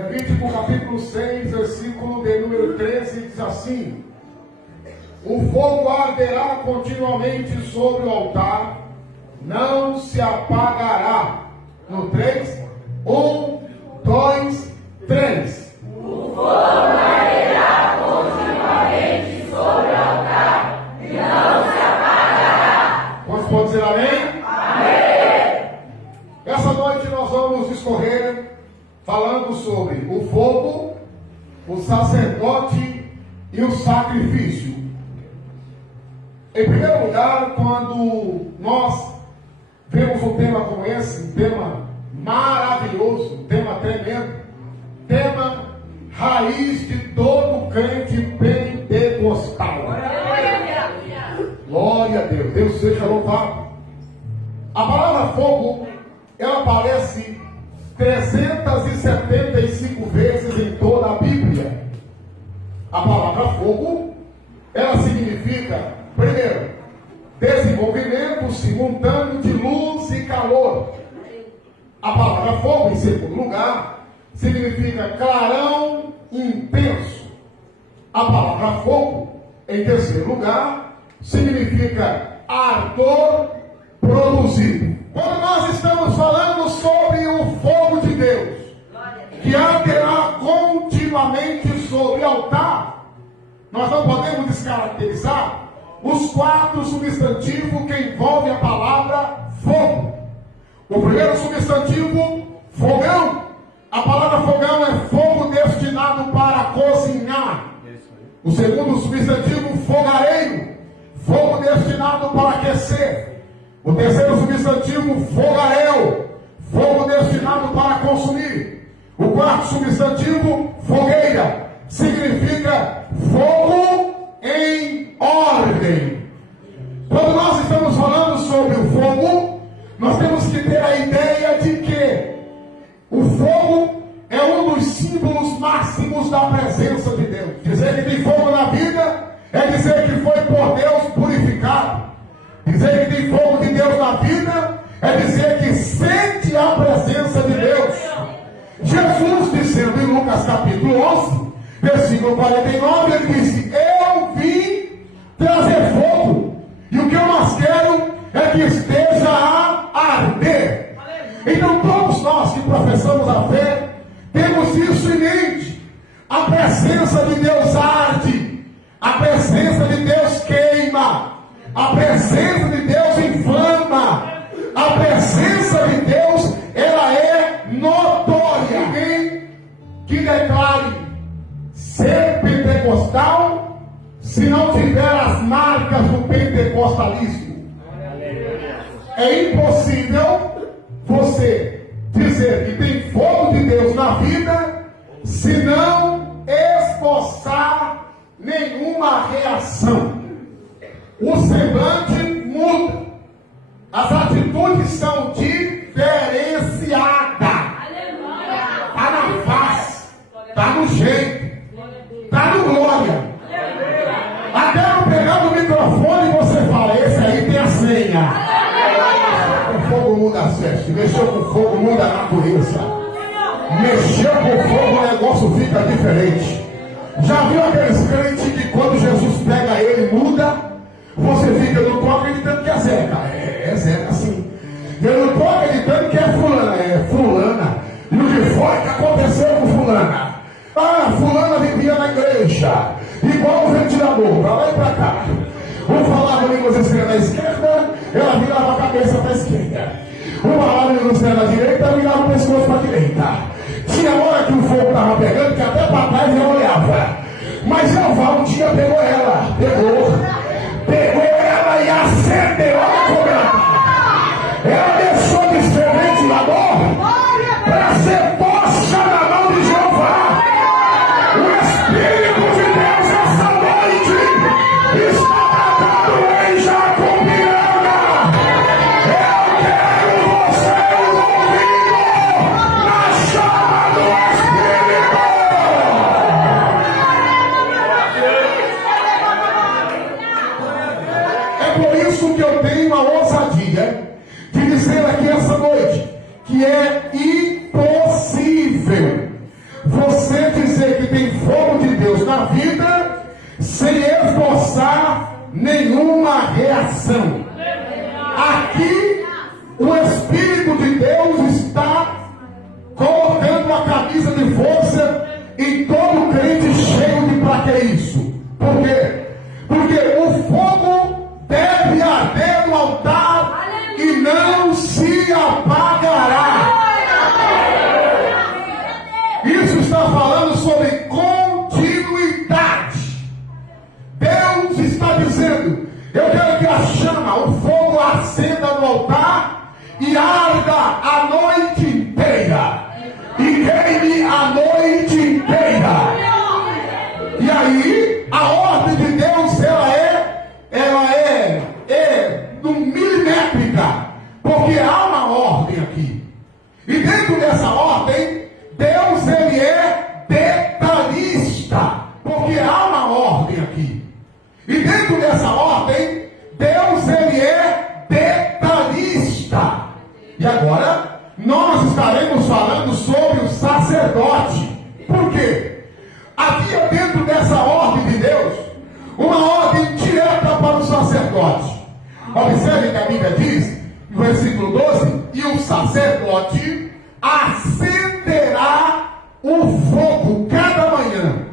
Levítico capítulo 6, versículo de número 13, diz assim: o fogo arderá continuamente sobre o altar, não se apagará. No 3, 1, 2, 3. O fogo arderá continuamente sobre o altar, e não se apagará. Quantos podem dizer amém? Amém. Essa noite nós vamos discorrer falando sobre o fogo, o sacerdote e o sacrifício. Em primeiro lugar, quando nós vemos um tema como esse, um tema maravilhoso, um tema tremendo, tema raiz de todo crente pentecostal. Glória a Deus, Deus seja louvado. A palavra fogo, ela aparece 375 vezes em toda a Bíblia. A palavra fogo, ela significa, primeiro, desenvolvimento simultâneo de luz e calor. A palavra fogo, em segundo lugar, significa clarão intenso. A palavra fogo, em terceiro lugar, significa ardor produzido. Quando nós estamos falando sobre o fogo de Deus, que arderá continuamente sobre o altar, nós não podemos descaracterizar os 4 substantivos que envolvem a palavra fogo. O primeiro substantivo, fogão. A palavra fogão é fogo destinado para cozinhar. O segundo substantivo, fogareiro, fogo destinado para aquecer. O terceiro substantivo, fogaréu, fogo destinado para consumir. O quarto substantivo, fogueira, significa fogo em ordem. Quando nós estamos falando sobre o fogo, nós temos que ter a ideia de que o fogo é um dos símbolos máximos da presença de Deus. Dizer que tem fogo na vida é dizer que foi por Deus purificado. Dizer que tem fogo de Deus na vida é dizer que sente a presença de Deus. Jesus dizendo em Lucas capítulo 11, versículo 49, ele disse: eu vim trazer fogo, e o que eu mais quero é que esteja a arder. Então todos nós que professamos a fé temos isso em mente. A presença de Deus arde, a presença de Deus queima, a presença de Deus inflama, a presença de Deus, ela é notória. Ninguém que declare ser pentecostal se não tiver as marcas do pentecostalismo. É impossível você dizer que tem fogo de Deus na vida se não esboçar nenhuma reação. O semblante muda, as atitudes são diferenciadas. Está na face, está no jeito, está no glória. Até não pegar no microfone você fala: esse aí tem a senha. O fogo muda as vestes, mexeu com o fogo muda a natureza. Mexeu com o fogo o negócio fica diferente. Já viu aqueles crentes que quando Jesus pega ele muda? Você fica, eu não estou acreditando que é Zeca. É Zeca sim. Eu não estou acreditando que é fulana. É fulana. E o de fora que aconteceu com fulana? Ah, fulana vivia na igreja, igual o ventilador, para lá e para cá. Um falava línguas estranhas na esquerda, ela virava a cabeça para a esquerda. Um falava línguas estranhas na direita, ela virava o pescoço para a direita. Tinha hora que o fogo estava pegando, que até para trás ela olhava. Mas Jeová um dia pegou ela, pegou ela e acendeu. Olha como ela deixou de ser ventilador para ser posta na mão de Jeová. O Espírito de Deus essa noite está tratando em Jacobina. Eu quero você envolvido na chama do Espírito. tem fogo de Deus na vida sem esboçar nenhuma reação. Aqui, o Espírito de Deus está colocando a camisa de força em todo crente cheio de pra que isso. Por quê? Porque o fogo deve arder no altar e não se apagará. Isso está falando sobre continuidade. Deus está dizendo: eu quero que a chama, o fogo acenda no altar e arda a noite inteira. E queime a noite inteira. E aí, a ordem de Deus, ela é milimétrica, porque há uma ordem aqui. E dentro dessa ordem, Deus, ele é detalhista, porque há uma ordem aqui. E dentro dessa ordem, Deus, ele é detalhista. E agora, nós estaremos falando sobre o sacerdote. Por quê? Havia dentro dessa ordem de Deus uma ordem direta para o sacerdote. Observe que a Bíblia diz, no versículo 12: e o sacerdote acenderá o fogo cada manhã.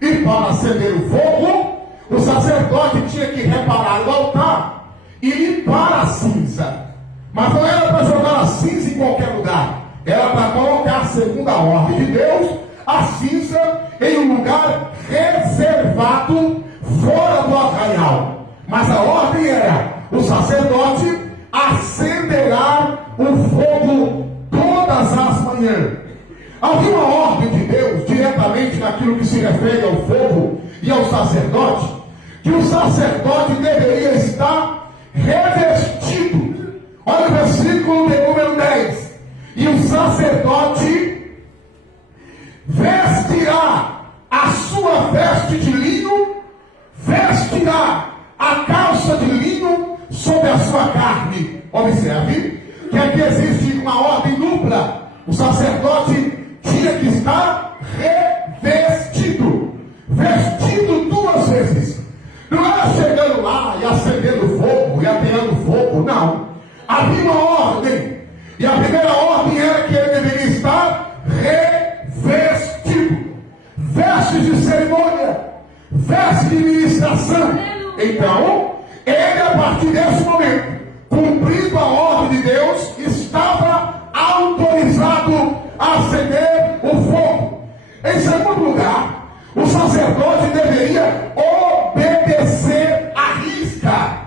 E para acender o fogo, o sacerdote tinha que reparar o altar e limpar a cinza. Mas não era para jogar a cinza em qualquer lugar. Era para colocar, segundo a ordem de Deus, a cinza em um lugar reservado fora do arraial. Mas a ordem era: o sacerdote acenderá o fogo todas as manhãs. Havia uma ordem de Deus diretamente naquilo que se refere ao fogo e ao sacerdote, que o sacerdote deveria estar revestido. Olha o versículo de número 10. E o sacerdote vestirá a sua veste de linho, vestirá a calça de linho sobre a sua carne. Observe que aqui existe uma ordem dupla. O sacerdote tinha que estar revestido, vestido duas vezes. Não era chegando lá e acendendo fogo e ateando fogo, não. Havia uma ordem, e a primeira ordem era que ele deveria estar revestido. Vestes de cerimônia, vestes de ministração. Então, ele, a partir desse momento, cumprindo a ordem de Deus, estava autorizado a acender o fogo. Em segundo lugar, o sacerdote deveria obedecer à risca.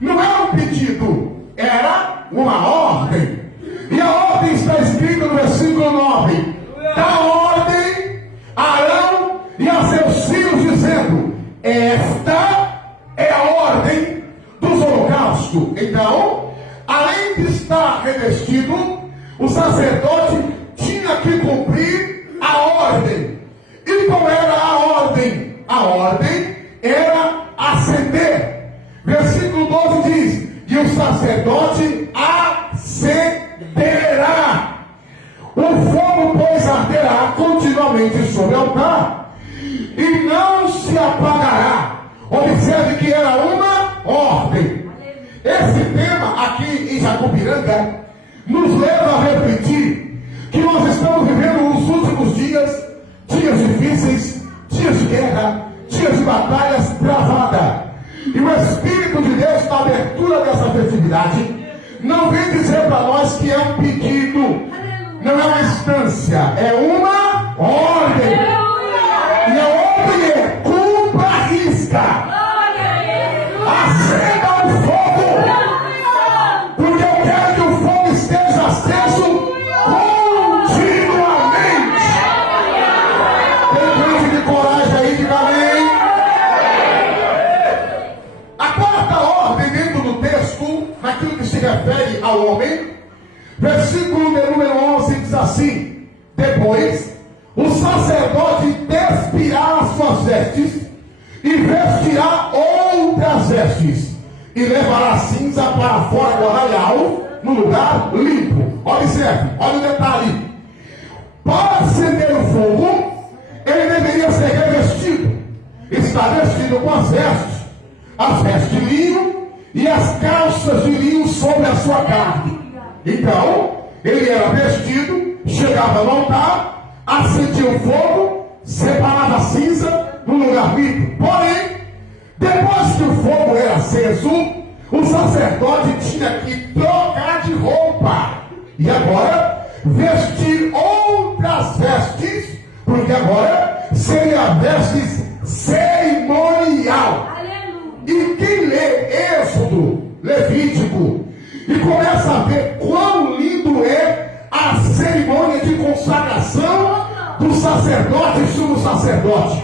Não era um pedido, era uma ordem. E a ordem está escrita no versículo 9: dá ordem a Arão e a seus filhos, dizendo: esta é a ordem dos holocaustos. Então, além de estar revestido, o sacerdote tinha que cumprir a ordem. E qual era a ordem? A ordem era acender. Versículo 12 diz: e o sacerdote acenderá o fogo, pois arderá continuamente sobre o altar e não se apagará. Observe que era uma ordem. Esse tema aqui em Jacupiranga nos leva a refletir que nós estamos vivendo os últimos dias difíceis, dias de guerra, dias de batalhas travadas. E o Espírito de Deus, na abertura dessa festividade, não vem dizer para nós que é um pedido, não é uma instância, é uma ordem. E a ordem é: cumpra a risca, acenda o fogo, porque eu quero que o fogo esteja aceso continuamente. Tem gente de coragem aí, diga amém. A quarta ordem dentro do texto, naquilo que se refere ao homem, versículo de número 11 diz assim: depois o sacerdote despirá as suas vestes e vestirá outras vestes e levará cinza para fora do arraial, no lugar limpo. Observe, olha o detalhe: para acender o fogo, ele deveria ser está vestido com as vestes de linho e as calças de linho sobre a sua carne. Então, ele era vestido, chegava no altar, acendia o fogo, separava a cinza no lugar limpo. Porém, depois que o fogo era aceso, o sacerdote tinha que trocar de roupa. E agora, vestir outras vestes, porque agora seria vestes cerimonial. E quem lê Êxodo, Levítico, e começa a ver quão lindo é a cerimônia de consagração do sacerdote e sumo sacerdote.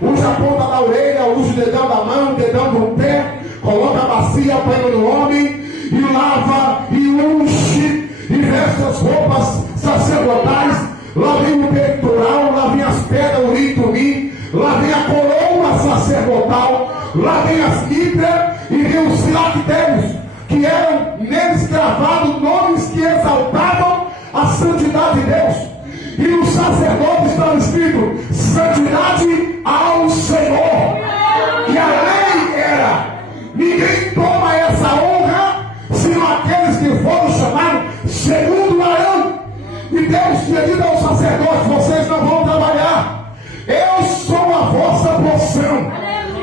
Usa a ponta da orelha, usa o dedão da mão, o dedão do pé, coloca a bacia, põe no homem, e lava, e unge, e veste as roupas sacerdotais. Lá vem o peitoral, lá vem as pedras, o tumim, lá vem a coroa sacerdotal, lá vem as libras, e vem os filactérios, que eram neles gravados nomes que exaltavam a santidade de Deus. E no sacerdote estava escrito: santidade ao Senhor. E a lei era: ninguém toma essa honra senão aqueles que foram chamados segundo Arão. E Deus tinha dito ao sacerdote: vocês não vão trabalhar, eu sou a vossa porção.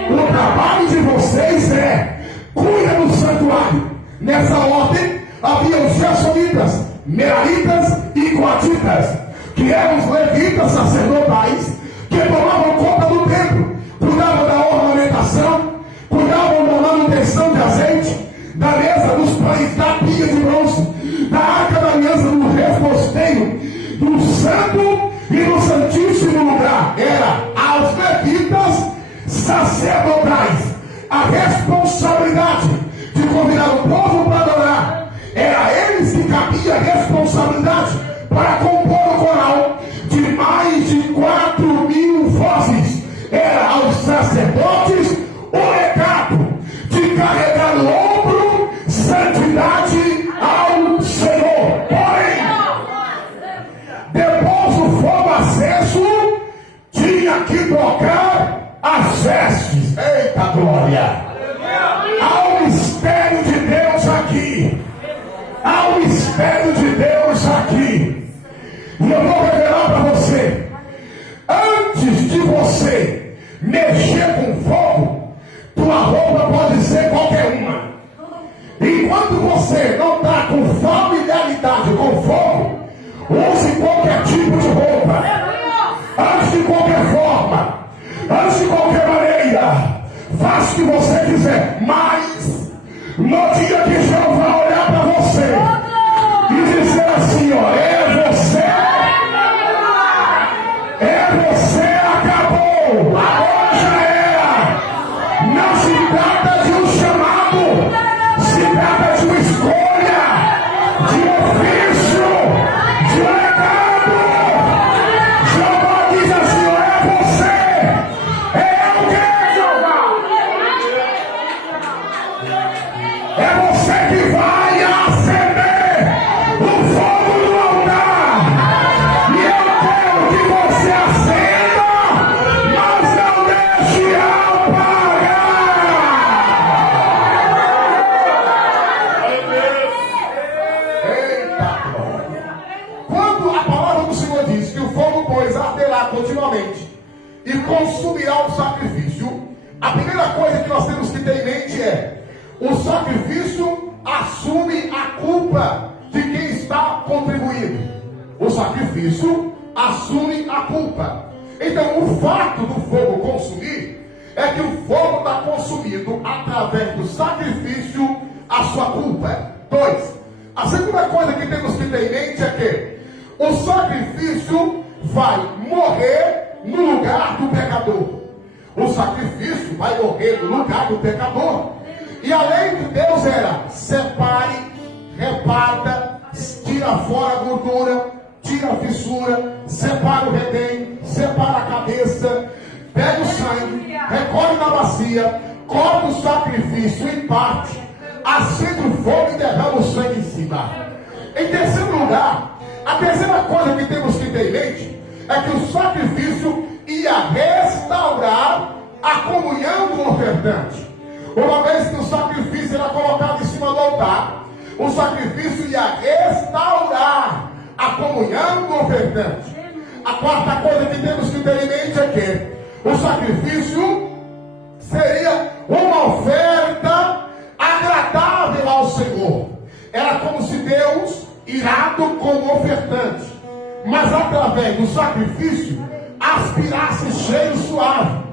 O trabalho de vocês é cuida do santuário. Nessa ordem havia os Gersonitas, Meraritas e Coatitas, que eram os levitas sacerdotais, que tomavam conta do templo, cuidavam da ornamentação, cuidavam da manutenção de azeite, da mesa dos pães, da pia de bronze, da arca da aliança, do reposteiro, do santo e do santíssimo lugar. Era aos levitas sacerdotais a responsabilidade de convidar o povo para adorar. Era a eles que cabia a responsabilidade para compor o coral de mais de 4.000 vozes. Era aos sacerdotes o recado de carregar no ombro santidade ao Senhor. Porém, depois do fogo aceso, tinha que trocar as vestes. Eita glória! Há um mistério de Deus aqui. Há um mistério de Deus aqui. E eu vou revelar para você: antes de você mexer com fogo, tua roupa pode ser qualquer uma. Enquanto você não está com familiaridade com fogo, use qualquer tipo de roupa, antes de qualquer forma, antes de qualquer maneira. Faça o que você quiser, mas no dia que Jeová olhar para você e dizer assim: ó, é você, acabou, agora já era. Não se trata de um chamado, se trata de uma escolha, de um ofício, de um legado. Jeová diz assim: ó, é você, é o que? É você que vai acender o fogo do altar. E eu quero que você acenda, mas não deixe apagar. Eita glória! Quando a palavra do Senhor diz que o fogo, pois, arderá continuamente e consumirá o sacrifício, a primeira coisa que nós temos que ter em mente é: o sacrifício assume a culpa de quem está contribuindo. O sacrifício assume a culpa. Então, o fato do fogo consumir é que o fogo está consumindo através do sacrifício a sua culpa. 2. A segunda coisa que temos que ter em mente é que o sacrifício vai morrer no lugar do pecador. O sacrifício vai morrer no lugar do pecador. E a lei de Deus era: separe, reparta, tira fora a gordura, tira a fissura, separa o redém, separa a cabeça, pega o sangue, recolhe na bacia, corta o sacrifício em parte, acende o fogo e derrama o sangue em cima. Em terceiro lugar, a terceira coisa que temos que ter em mente é que o sacrifício ia restaurar a comunhão quarta coisa que temos que ter em mente é que o sacrifício seria uma oferta agradável ao Senhor. Era como se Deus, irado com o ofertante, mas através do sacrifício, aspirasse cheiro suave.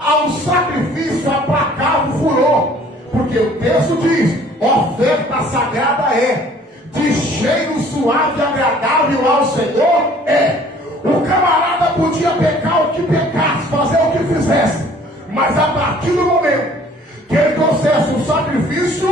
Ao sacrifício aplacava o furor, porque o texto diz: oferta sagrada é, de cheiro suave e agradável ao Senhor é. O camarada podia pecar o que pecasse, fazer o que fizesse, mas a partir do momento que ele trouxesse um sacrifício,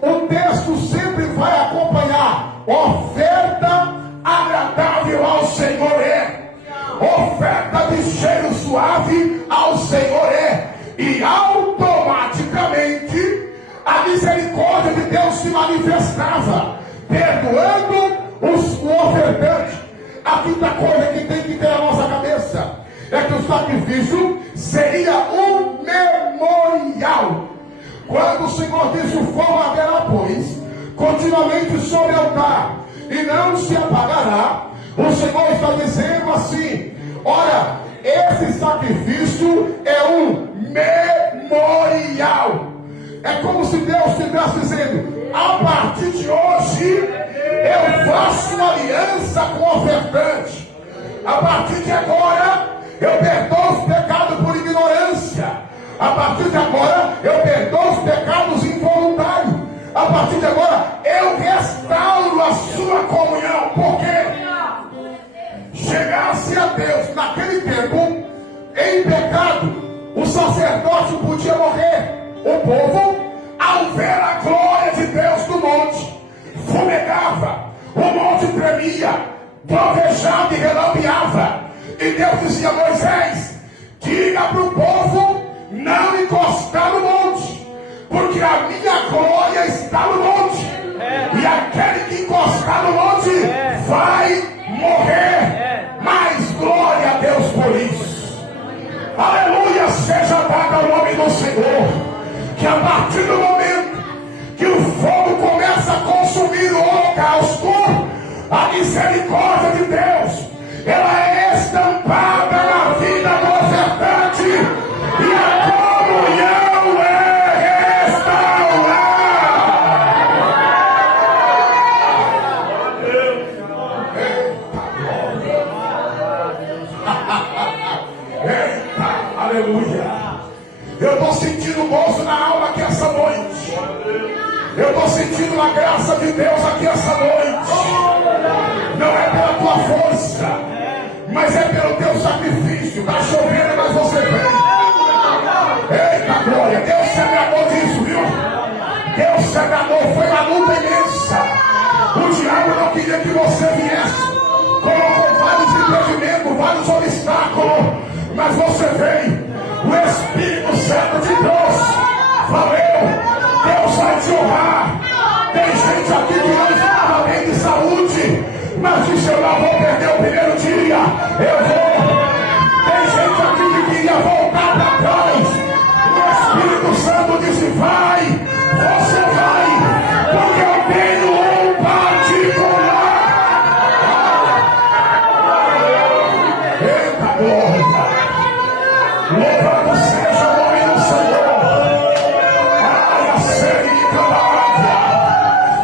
o texto sempre vai acompanhar: oferta agradável ao Senhor é. Oferta de cheiro suave ao Senhor é. E automaticamente a misericórdia de Deus se manifestava, perdoando o ofertante. A quinta coisa que tem que ter na nossa cabeça é que o sacrifício seria um memorial. Quando o Senhor disse: o fogo arderá, pois, continuamente sobre o altar, e não se apagará, o Senhor está dizendo assim: olha, esse sacrifício é um memorial. É como se Deus estivesse dizendo: a partir de hoje eu faço uma aliança com o ofertante. A partir de agora eu perdoo os pecados por ignorância. A partir de agora eu perdoo os pecados involuntários. A partir de agora eu restauro a sua comunhão. Porque chegasse a Deus naquele tempo em pecado, o sacerdote podia morrer. O povo, ao ver a glória de Deus no monte, fumegava, o monte tremia, trovejava e relampeava. E Deus dizia a Moisés: diga para o povo não encostar no monte, porque a minha glória está no monte, e aquele que encostar no monte vai morrer. Mas glória a Deus por isso. Aleluia seja dado ao nome do Senhor. Que a partir do momento que o fogo começa a consumir o holocausto, a misericórdia de Deus, ela é estampada na vida do ofertante, e a comunhão é restaurada. Eita, aleluia. Eu estou sentindo gozo na alma aqui essa noite. Eu estou sentindo a graça de Deus aqui essa noite. Não é pela tua força, mas é pelo teu sacrifício. Está chovendo, mas você vem. Eita glória, Deus se agradou disso, viu? Deus se agradou, foi uma luta imensa. O diabo não queria que você viesse. Colocou vários impedimentos, vários obstáculos, mas você veio. O Espírito Santo te trouxe. Valeu. Deus vai te honrar. Tem gente aqui que não estava bem de saúde, mas disse: eu não vou perder o primeiro dia. Eu vou. Tem gente aqui que queria voltar para trás. O Espírito Santo disse: vai. Você vai. Porque eu tenho um particular. Eita glória. Louvado seja o nome do Senhor. Ai, a sede de Candária,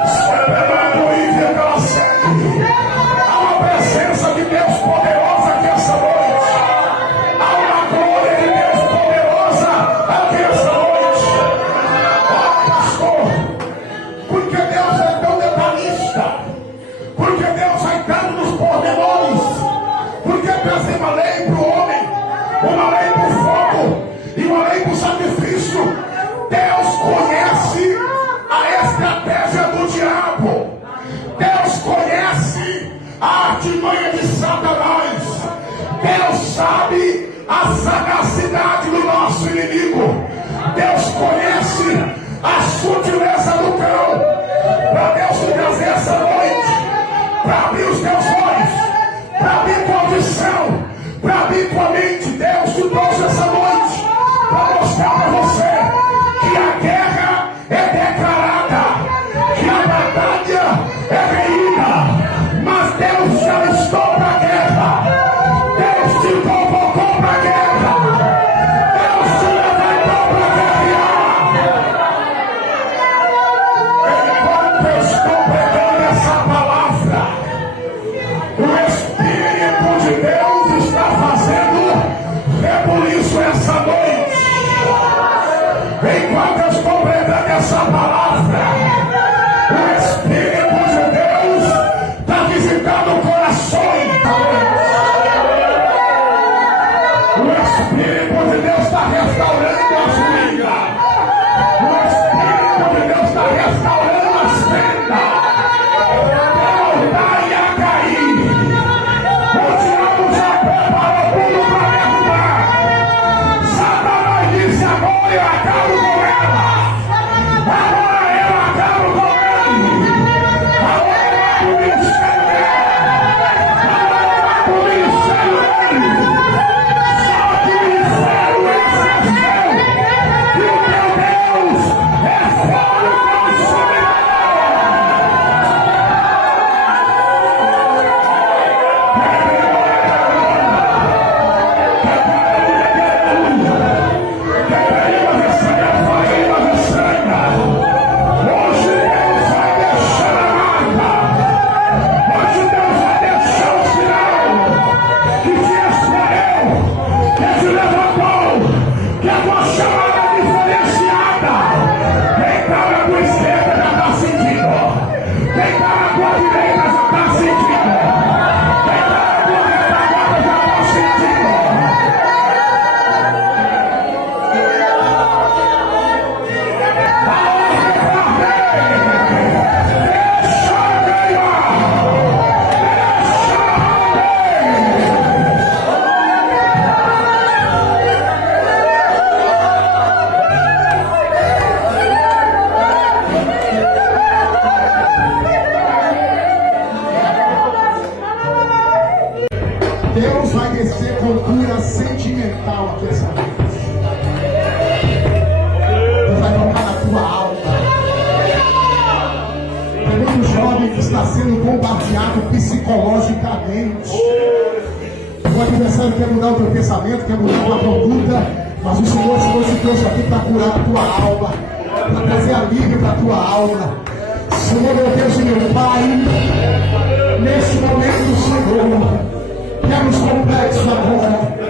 separando e pela sede. Há uma presença de Deus poderosa aqui essa noite. Há uma glória de Deus poderosa aqui essa noite. Ó, pastor, porque Deus é tão detalhista, porque Deus vai dando nos pormenores, porque trazer uma lei para o homem, uma lei para o fogo e uma lei para o sacrifício. Deus conhece a estratégia do diabo. Deus conhece a artimanha de Satanás. Deus sabe a sagacidade do nosso inimigo. Deus conhece a sutileza do cão. Para Deus te trazer essa noite, para abrir os teus olhos, para abrir tua audição, para abrir tua mente. Deus te trouxe essa noite para mostrar para você que a guerra é declarada, que a batalha é veída, mas Deus já estou para a guerra. de Deus está restaurando as vidas. O Espírito de Deus está restaurando as tendas. Voltar e a cair. O diabo já preparou tudo para derrubar. Satanás disse: agora eu acabo com ela. Agora eu acabo com ele. Agora eu mato o ministério dele. Agora eu mato o ministério dele. Só que o inferno é exceção. E o teu Deus é fogo consumidor. Deus vai descer com cura sentimental aqui essa vez. Deus vai tocar na tua alma. Tem muito jovem que está sendo bombardeado psicologicamente. O adversário quer mudar o teu pensamento, quer mudar a tua conduta, mas o Senhor te trouxe aqui para curar a tua alma, para trazer alívio para a tua alma. Senhor, meu Deus e meu Pai, nesse momento, Senhor, quebra os complexos agora.